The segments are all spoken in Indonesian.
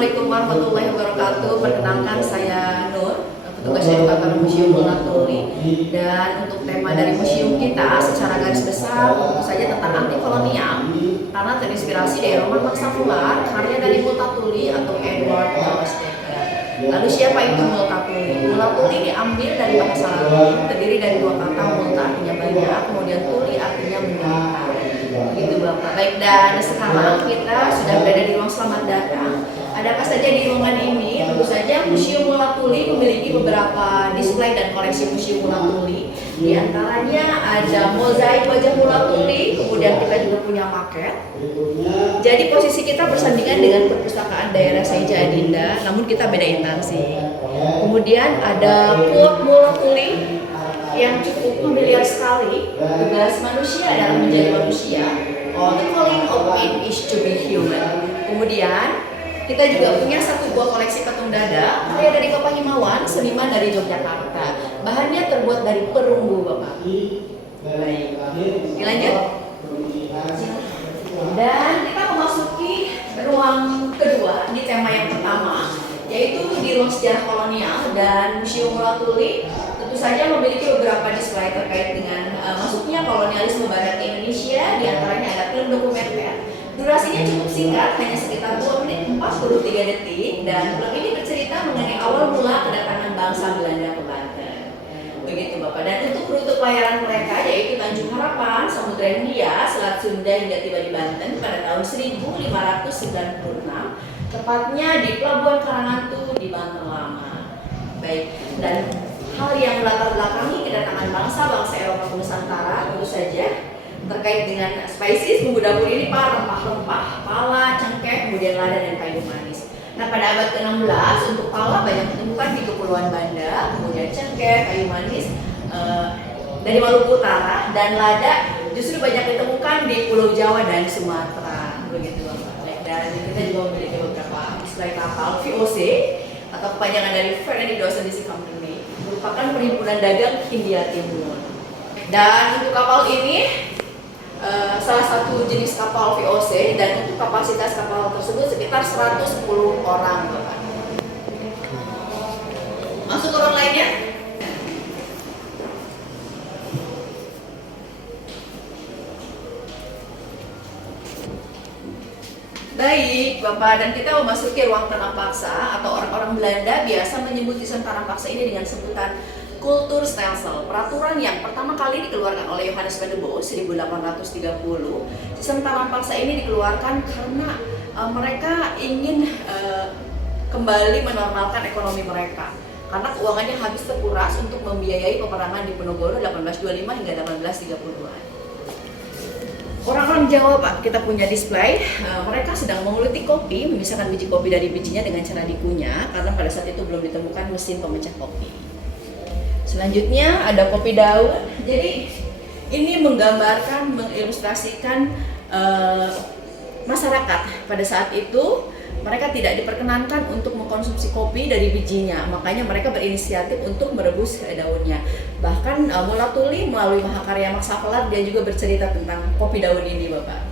Assalamualaikum warahmatullahi wabarakatuh. Perkenalkan saya Nur, petugas edukator Museum Mulatuli. Dan untuk tema dari museum kita secara garis besar tentu saja tentang anti kolonial, karena terinspirasi dari roman Bangsa Fular, karya dari Multatuli atau Edward Thomas Dekker. Lalu siapa itu Multatuli? Multatuli diambil dari bahasa Latin, terdiri dari dua kata, multa artinya banyak, kemudian tuli artinya menderita. Begitu Bapak. Baik, dan sekarang kita sudah berada di ruang selamat datang. Adakah saja di ruangan ini? Tentu saja Museum Mulatuli memiliki beberapa display dan koleksi Museum Mulatuli. Di antaranya ada mozaik wajah Mulatuli, kemudian kita juga punya maket. Jadi posisi kita bersandingan dengan perpustakaan daerah Saija Adinda, namun kita beda instansi. Kemudian ada Puak Mulatuli yang cukup familiar sekali. Tugas manusia adalah menjadi manusia. The calling of man is to be human. Kemudian kita juga punya satu buah koleksi patung dada karya dari Bapak Himawan, seniman dari Yogyakarta. Bahannya terbuat dari perunggu, Bapak. Baik, dilanjut. Dan kita memasuki ruang kedua di tema yang pertama, yaitu di ruang sejarah kolonial. Dan Museum Mulatuli tentu saja memiliki beberapa display terkait dengan masuknya kolonialisme Barat ke Indonesia. Di antaranya ada film dokumenter. Durasinya cukup singkat, hanya sekitar 2 menit 43 detik, dan film ini bercerita mengenai awal mula kedatangan bangsa Belanda ke Banten. Begitu Bapak. Dan untuk rute pelayaran mereka yaitu Tanjung Harapan, Samudra Hindia, Selat Sunda hingga tiba di Banten pada tahun 1596, tepatnya di Pelabuhan Karangantu di Banten Lama. Baik, dan hal yang melatar belakangi kedatangan bangsa-bangsa Eropa ke Nusantara tentu saja terkait dengan spices, bumbu dapur ini Pak, rempah-rempah, pala, cengkeh, kemudian lada dan kayu manis. Nah, pada abad ke-16 untuk pala banyak ditemukan di Kepulauan Banda, kemudian cengkeh, kayu manis dari Maluku Utara, dan lada justru banyak ditemukan di Pulau Jawa dan Sumatera. Begitu Bapak. Dan kita juga memiliki beberapa display kapal VOC atau kepanjangan dari Very Ocean Company, merupakan perhimpunan dagang Hindia Timur. Dan untuk kapal ini salah satu jenis kapal VOC, dan untuk kapasitas kapal tersebut sekitar 110 orang Bapak. Masuk ke ruang lainnya. Baik Bapak, dan kita memasuki ruang tanam paksa, atau orang-orang Belanda biasa menyebut sistem tanam paksa ini dengan sebutan Kultur Stelsel, peraturan yang pertama kali dikeluarkan oleh Johannes van der Bos 1830. Sistem tanam paksa ini dikeluarkan karena mereka ingin kembali menormalkan ekonomi mereka, karena keuangannya habis terkuras untuk membiayai peperangan di Ponorogo 1825 hingga 1830-an. Orang-orang Jawa Pak, kita punya display, mereka sedang menguliti kopi, memisahkan biji kopi dari bijinya dengan cara dikunyah, karena pada saat itu belum ditemukan mesin pemecah kopi. Selanjutnya ada kopi daun. Jadi ini menggambarkan, mengilustrasikan masyarakat pada saat itu mereka tidak diperkenankan untuk mengkonsumsi kopi dari bijinya, makanya mereka berinisiatif untuk merebus daunnya. Bahkan Mulatuli melalui mahakarya Max Havelaar dia juga bercerita tentang kopi daun ini Bapak.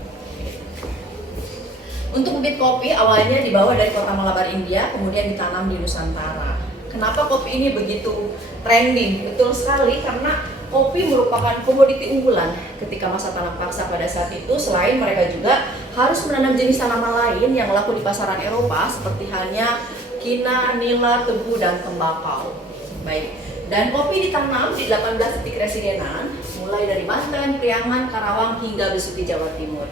Untuk bibit kopi awalnya dibawa dari kota Malabar India, kemudian ditanam di Nusantara. Kenapa kopi ini begitu trending? Betul sekali, karena kopi merupakan komoditi unggulan ketika masa tanam paksa pada saat itu. Selain mereka juga harus menanam jenis tanaman lain yang laku di pasaran Eropa seperti halnya kina, nila, tebu, dan tembakau. Baik, dan kopi ditanam di 18 titik residenan mulai dari Banten, Priangan, Karawang hingga Besuki, Jawa Timur.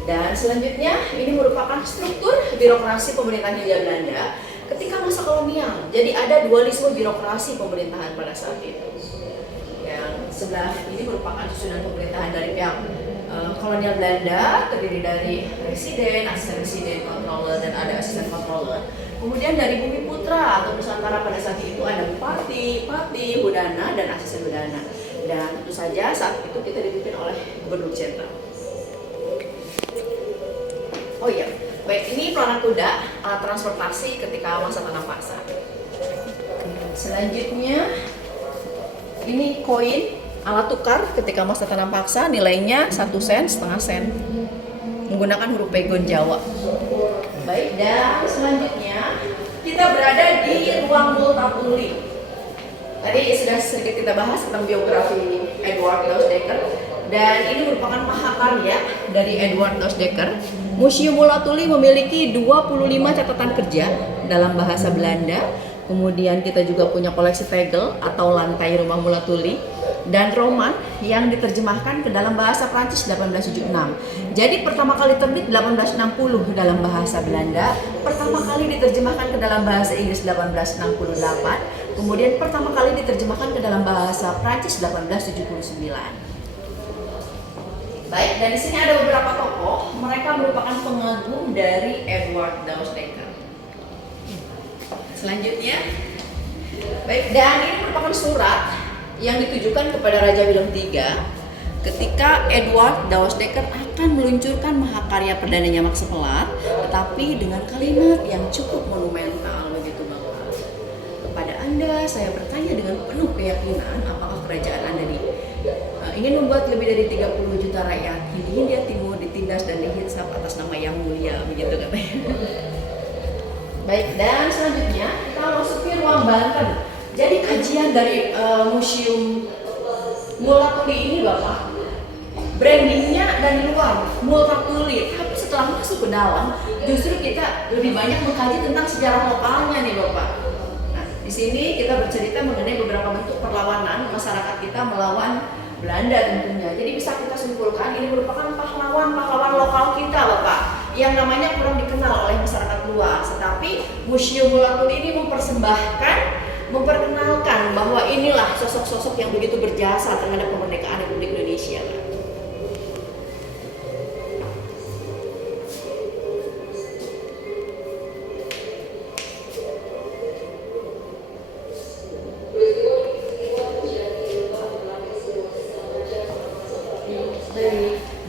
Dan selanjutnya ini merupakan struktur birokrasi pemerintahan Hindia Belanda ketika masa kolonial. Jadi ada dualisme birokrasi pemerintahan pada saat itu. Yang sebelah ini merupakan susunan pemerintahan dari pihak kolonial Belanda, terdiri dari residen, asisten residen, controller, dan ada asisten controller. Kemudian dari Bumi Putra atau Nusantara pada saat itu ada bupati, pati, budana, dan asisten budana. Dan tentu saja saat itu kita dipimpin oleh gubernur jenderal. Oh iya, baik, ini pelana kuda, alat transportasi ketika masa tanam paksa. Selanjutnya, ini koin, alat tukar ketika masa tanam paksa, nilainya 1 sen, setengah sen. menggunakan huruf pegon Jawa. Baik, dan selanjutnya kita berada di ruang Multatuli. Tadi sudah sedikit kita bahas tentang biografi Edward Dousdekker, dan ini merupakan mahakarya dari Edward Dousdekker. Museum Multatuli memiliki 25 catatan kerja dalam bahasa Belanda. Kemudian kita juga punya koleksi tegel atau lantai rumah Multatuli dan roman yang diterjemahkan ke dalam bahasa Prancis 1876. Jadi pertama kali terbit 1860 dalam bahasa Belanda, pertama kali diterjemahkan ke dalam bahasa Inggris 1868, kemudian pertama kali diterjemahkan ke dalam bahasa Prancis 1879. Baik, dan di sini ada beberapa tokoh, mereka merupakan pengagum dari Edward Dousdekker. Selanjutnya, baik, dan ini merupakan surat yang ditujukan kepada Raja Willem III ketika Edward Dousdekker akan meluncurkan mahakarya perdananya Maksepelat, tetapi dengan kalimat yang cukup monumental begitu Bapak. Kepada Anda saya bertanya dengan penuh keyakinan, apakah kerajaan Anda ingin membuat lebih dari 30 juta rakyat di Hindia Timur ditindas dan dihisap atas nama yang mulia, begitu katanya. Baik, dan selanjutnya kita masuki ruang Banten. Jadi kajian dari Museum Multatuli ini Bapak, brandingnya dari luar Multatuli, tapi setelah masuk ke dalam justru kita lebih banyak mengkaji tentang sejarah lokalnya nih Bapak. Nah, di sini kita bercerita mengenai beberapa bentuk perlawanan masyarakat kita melawan Belanda tentunya. Jadi bisa kita simpulkan ini merupakan pahlawan-pahlawan lokal kita Bapak, yang namanya kurang dikenal oleh masyarakat luas. Tetapi Museum Multatuli ini memperkenalkan bahwa inilah sosok-sosok yang begitu berjasa terhadap kemerdekaan Republik Indonesia.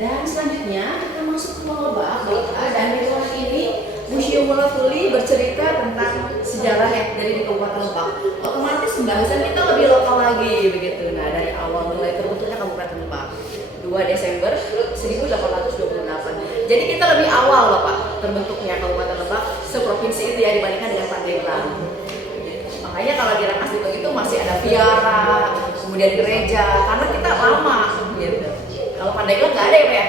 Dan selanjutnya kita masuk ke Lebak, dan di ruang ini Museum Multatuli bercerita tentang sejarah dari di Kabupaten Lebak. Otomatis pembahasan kita lebih lokal lagi begitu. Nah, dari awal mulai terbentuknya Kabupaten Lebak 2 Desember 1828. Jadi kita lebih awal Bapak terbentuknya Kabupaten Lebak seprovinsi itu ya dibandingkan dengan Pandeglang. Makanya kalau di Rangkasbitung itu masih ada viara, kemudian gereja, karena kita lama gitu. Kalau Pandeglang nggak ada ya Pak ya?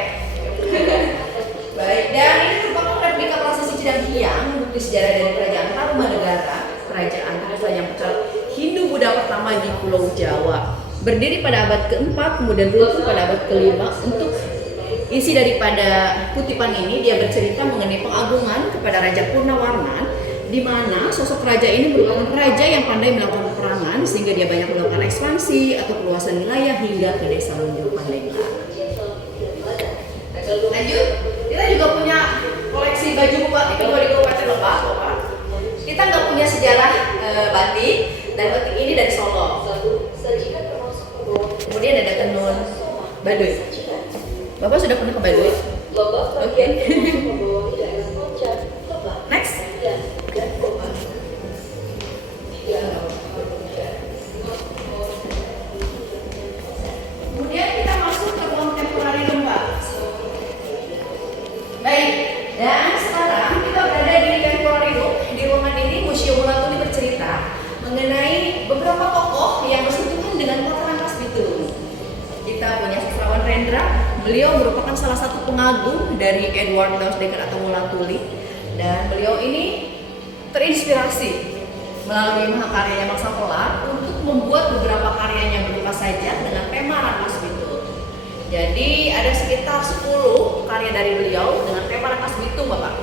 Baik, dan ini merupakan replika prasasti Cidanghiang, bukti sejarah dari Kerajaan Tarumanegara, kerajaan yang Hindu-Buddha pertama di Pulau Jawa. Berdiri pada abad ke-4, kemudian runtuh pada abad ke-5. Untuk isi daripada kutipan ini, dia bercerita mengenai pengagungan kepada Raja Purnawarman, di mana sosok raja ini merupakan raja yang pandai melakukan peperangan sehingga dia banyak melakukan ekspansi atau perluasan wilayah hingga ke desa Lonjong Pandeglang. Lanjut, kita juga punya koleksi baju batik di Kabupaten Lebak, Bapak. Kita nggak punya sejarah batik, dan batik ini dari Solo. Kemudian ada tenun Baduy. Bapak sudah pernah ke Baduy? Oke. Next. Kemudian kita masuk ke ruang temporary Lembak. Baik, dan sekarang kita berada di temporary room. Di ruangan ini Museum Multatuli bercerita mengenai beberapa tokoh yang bersentuhan dengan kota Rangkasbitung. Kita punya sastrawan Rendra, beliau merupakan salah satu pengagum dari Edward Dousdekker atau Multatuli, dan beliau ini terinspirasi melalui mahakaryanya Maksepelat untuk membuat beberapa karyanya berupa saja dengan tema Rangkasbitung. Jadi ada sekitar 10 karya dari beliau dengan tema Rangkasbitung Bapak.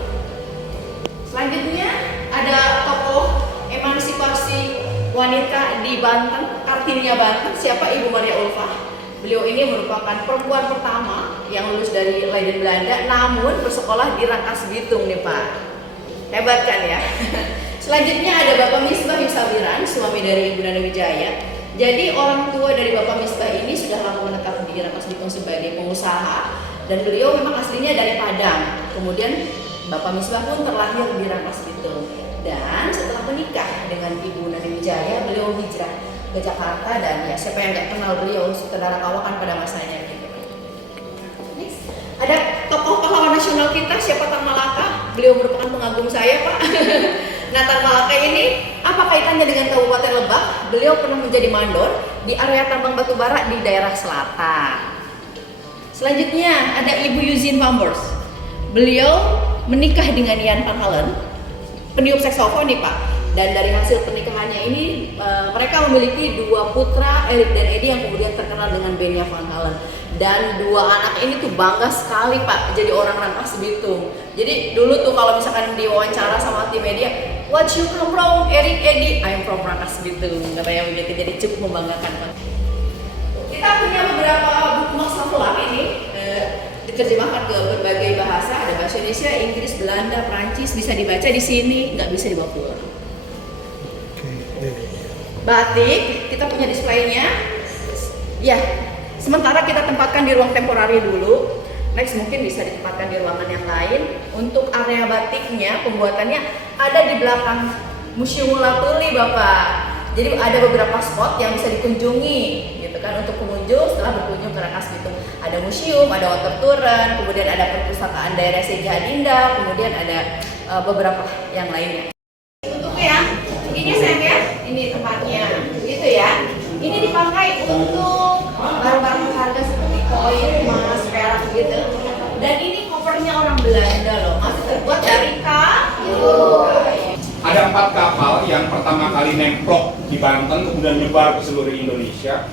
Selanjutnya ada tokoh emansipasi wanita di Banten, Kartininya Banten, siapa Ibu Maria Ulfa. Beliau ini merupakan perempuan pertama yang lulus dari Leiden Belanda, namun bersekolah di Rangkasbitung nih Pak. Hebat kan ya? Selanjutnya ada Bapak Misbah Yusabiran, suami dari Ibu Nana Wijaya. Jadi orang tua dari Bapak Misbah ini sudah lama menetap di Rangkasbitung sebagai pengusaha, dan beliau memang aslinya dari Padang. Kemudian Bapak Misbah pun terlahir di Rangkasbitung. Dan setelah menikah dengan Ibu Nana Wijaya, beliau hijrah ke Jakarta, dan ya siapa yang nggak kenal beliau, saudara kawakan pada masanya gitu. Next. Ada tokoh pahlawan nasional nasional kita, siapa Tan Malaka? Beliau merupakan pengagum saya, Pak. Nah, Tan Malaka ini apa kaitannya dengan Kabupaten Lebak? Beliau pernah menjadi mandor di area tambang batu bara di daerah selatan. Selanjutnya ada Ibu Eugene Pambers. Beliau menikah dengan Ian Van Halen, peniup saksofon nih Pak. Dan dari hasil pernikahannya ini mereka memiliki 2 putra, Eric dan Eddie, yang kemudian terkenal dengan bandnya Van Halen. Dan 2 anak ini tuh bangga sekali Pak jadi orang Rangkas Bitung. Jadi dulu tuh kalau misalkan diwawancara sama tim media, "What you come from, Eric, Eddie?" "I'm from Rangkas Bitung," katanya begitu. Jadi cukup membanggakan Pak. Kita punya beberapa buku maksafulah ini diterjemahkan ke berbagai bahasa, ada bahasa Indonesia, Inggris, Belanda, Prancis, bisa dibaca di sini, nggak bisa dibawa pulang. Batik, kita punya displaynya. Ya, sementara kita tempatkan di ruang temporari dulu. Next mungkin bisa ditempatkan di ruangan yang lain. Untuk area batiknya, pembuatannya ada di belakang Museum Latuli, Bapak. Jadi ada beberapa spot yang bisa dikunjungi, gitu kan, untuk pengunjung setelah berkunjung ke Rangkas Bitung. Ada museum, ada water touran, kemudian ada perpustakaan daerah Seja Dinda, kemudian ada beberapa yang lainnya. Untuknya, ini sayang ya, ini tempatnya, gitu ya. Ini dipakai untuk barang-barang berharga seperti koin, emas, perak gitu. Dan ini kopernya orang Belanda loh, masih terbuat dari kayu. Ada 4 kapal yang pertama kali nemplok di Banten, kemudian nyebar ke seluruh Indonesia.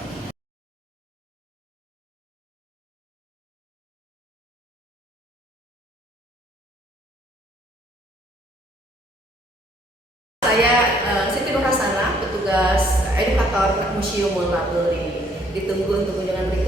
Saya Siti Nur Hasanah, petugas edukator Museum Latuli. Ditunggu untuk kunjungan berikutnya.